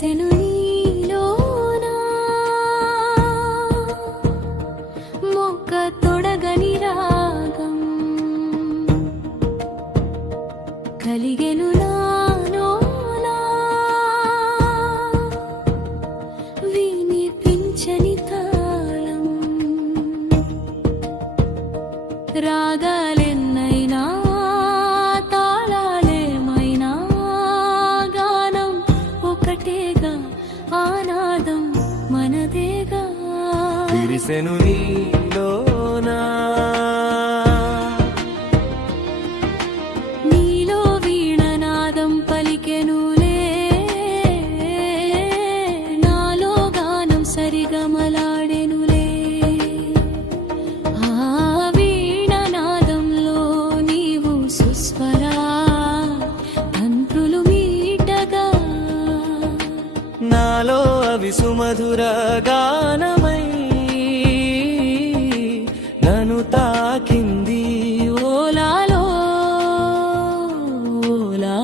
వెలిసెను నీలోనా? తొడగని రాగం వినిపించని విరిసెను నీలోనా. నీలో వీణనాదం పలికెనులే నాలో గానం సరిగమలాడెనులే ఆ వీణనాదంలో నీవు సుస్వరా తంత్రులు మీటగా. నాలో అవి సుమధుర గానమై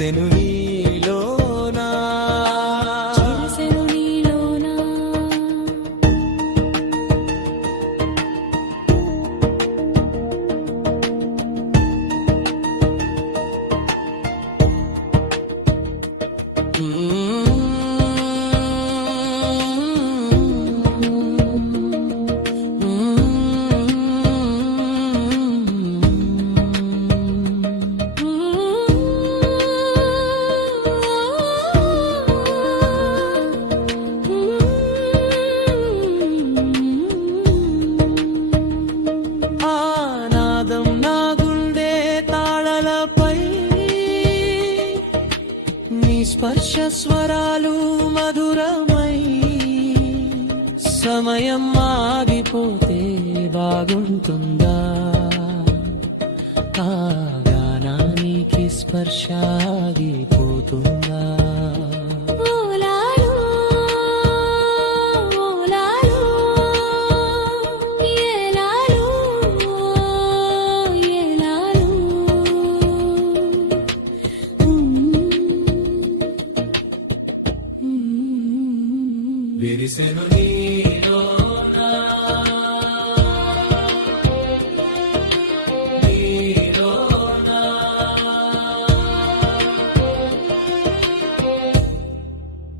విరిసెను నీలోనా స్పర్శ స్వరాలు మధురమై సమయం ఆగిపోతే బాగుంటుందా? ఆ గానానికి స్పర్శ ఆగిపోతుందా? విరిసెను నీ